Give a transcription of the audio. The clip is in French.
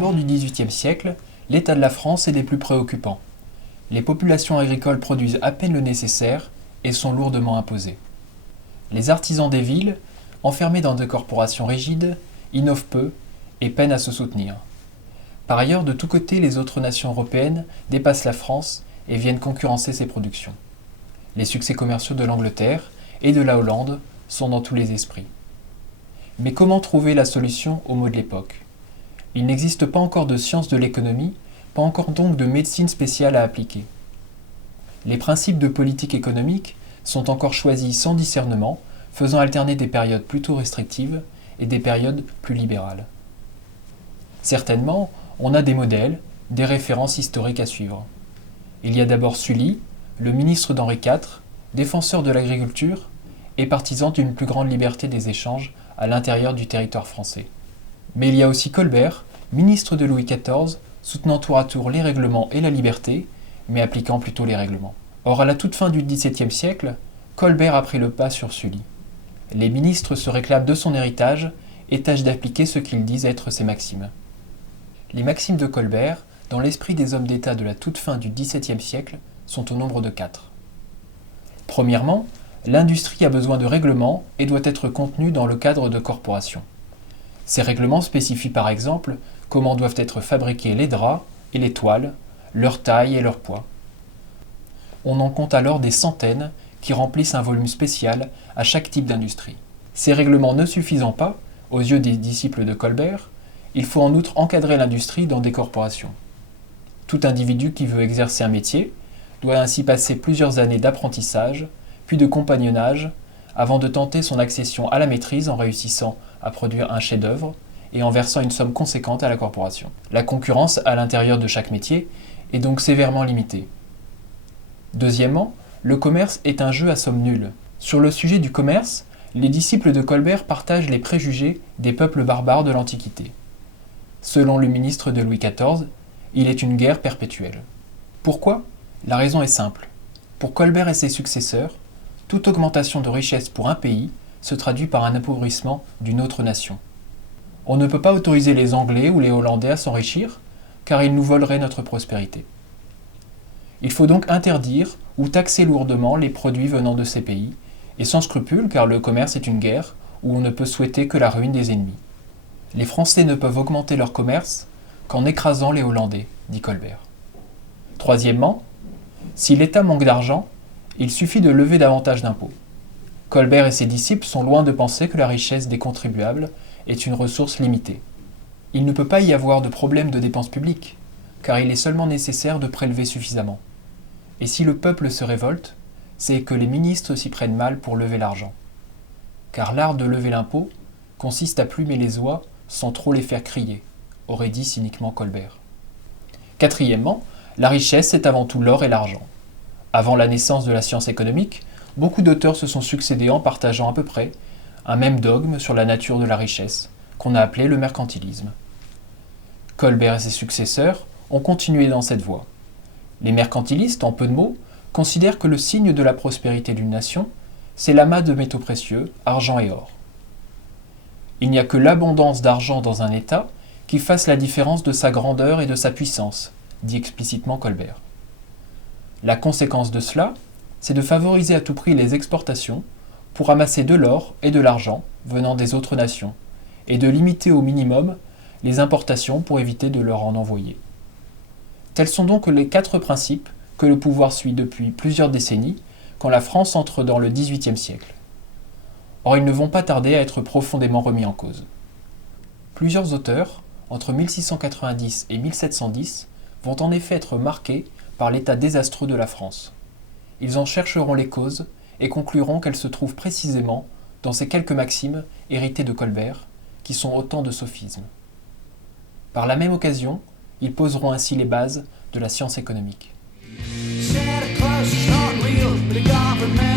abords du XVIIIe siècle, l'état de la France est des plus préoccupants. Les populations agricoles produisent à peine le nécessaire et sont lourdement imposées. Les artisans des villes, enfermés dans des corporations rigides, innovent peu et peinent à se soutenir. Par ailleurs, de tous côtés, les autres nations européennes dépassent la France et viennent concurrencer ses productions. Les succès commerciaux de l'Angleterre et de la Hollande sont dans tous les esprits. Mais comment trouver la solution aux maux de l'époque ? Il n'existe pas encore de science de l'économie, pas encore donc de médecine spéciale à appliquer. Les principes de politique économique sont encore choisis sans discernement, faisant alterner des périodes plutôt restrictives et des périodes plus libérales. Certainement, on a des modèles, des références historiques à suivre. Il y a d'abord Sully, le ministre d'Henri IV, défenseur de l'agriculture et partisan d'une plus grande liberté des échanges à l'intérieur du territoire français. Mais il y a aussi Colbert, ministre de Louis XIV, soutenant tour à tour les règlements et la liberté, mais appliquant plutôt les règlements. Or, à la toute fin du XVIIe siècle, Colbert a pris le pas sur Sully. Les ministres se réclament de son héritage et tâchent d'appliquer ce qu'ils disent être ses maximes. Les maximes de Colbert, dans l'esprit des hommes d'État de la toute fin du XVIIe siècle, sont au nombre de 4. Premièrement, l'industrie a besoin de règlements et doit être contenue dans le cadre de corporations. Ces règlements spécifient par exemple comment doivent être fabriqués les draps et les toiles, leur taille et leur poids. On en compte alors des centaines qui remplissent un volume spécial à chaque type d'industrie. Ces règlements ne suffisant pas, aux yeux des disciples de Colbert, il faut en outre encadrer l'industrie dans des corporations. Tout individu qui veut exercer un métier doit ainsi passer plusieurs années d'apprentissage, puis de compagnonnage, avant de tenter son accession à la maîtrise en réussissant à produire un chef-d'œuvre et en versant une somme conséquente à la corporation. La concurrence à l'intérieur de chaque métier est donc sévèrement limitée. Deuxièmement, le commerce est un jeu à somme nulle. Sur le sujet du commerce, les disciples de Colbert partagent les préjugés des peuples barbares de l'Antiquité. Selon le ministre de Louis XIV, il est une guerre perpétuelle. Pourquoi ? La raison est simple. Pour Colbert et ses successeurs, toute augmentation de richesse pour un pays se traduit par un appauvrissement d'une autre nation. On ne peut pas autoriser les Anglais ou les Hollandais à s'enrichir, car ils nous voleraient notre prospérité. Il faut donc interdire ou taxer lourdement les produits venant de ces pays, et sans scrupule car le commerce est une guerre où on ne peut souhaiter que la ruine des ennemis. Les Français ne peuvent augmenter leur commerce qu'en écrasant les Hollandais, dit Colbert. Troisièmement, si l'État manque d'argent, il suffit de lever davantage d'impôts. Colbert et ses disciples sont loin de penser que la richesse des contribuables est une ressource limitée. Il ne peut pas y avoir de problème de dépenses publiques, car il est seulement nécessaire de prélever suffisamment. Et si le peuple se révolte, c'est que les ministres s'y prennent mal pour lever l'argent. Car l'art de lever l'impôt consiste à plumer les oies sans trop les faire crier, aurait dit cyniquement Colbert. Quatrièmement, la richesse c'est avant tout l'or et l'argent. Avant la naissance de la science économique, beaucoup d'auteurs se sont succédés en partageant à peu près un même dogme sur la nature de la richesse, qu'on a appelé le mercantilisme. Colbert et ses successeurs ont continué dans cette voie. Les mercantilistes, en peu de mots, considèrent que le signe de la prospérité d'une nation, c'est l'amas de métaux précieux, argent et or. Il n'y a que l'abondance d'argent dans un État qui fasse la différence de sa grandeur et de sa puissance, dit explicitement Colbert. La conséquence de cela, c'est de favoriser à tout prix les exportations pour amasser de l'or et de l'argent venant des autres nations, et de limiter au minimum les importations pour éviter de leur en envoyer. Tels sont donc les 4 principes que le pouvoir suit depuis plusieurs décennies quand la France entre dans le XVIIIe siècle. Or, ils ne vont pas tarder à être profondément remis en cause. Plusieurs auteurs, entre 1690 et 1710, vont en effet être marqués par l'état désastreux de la France. Ils en chercheront les causes et concluront qu'elles se trouvent précisément dans ces quelques maximes héritées de Colbert, qui sont autant de sophismes. Par la même occasion, ils poseront ainsi les bases de la science économique. Santa Claus is not real, but the government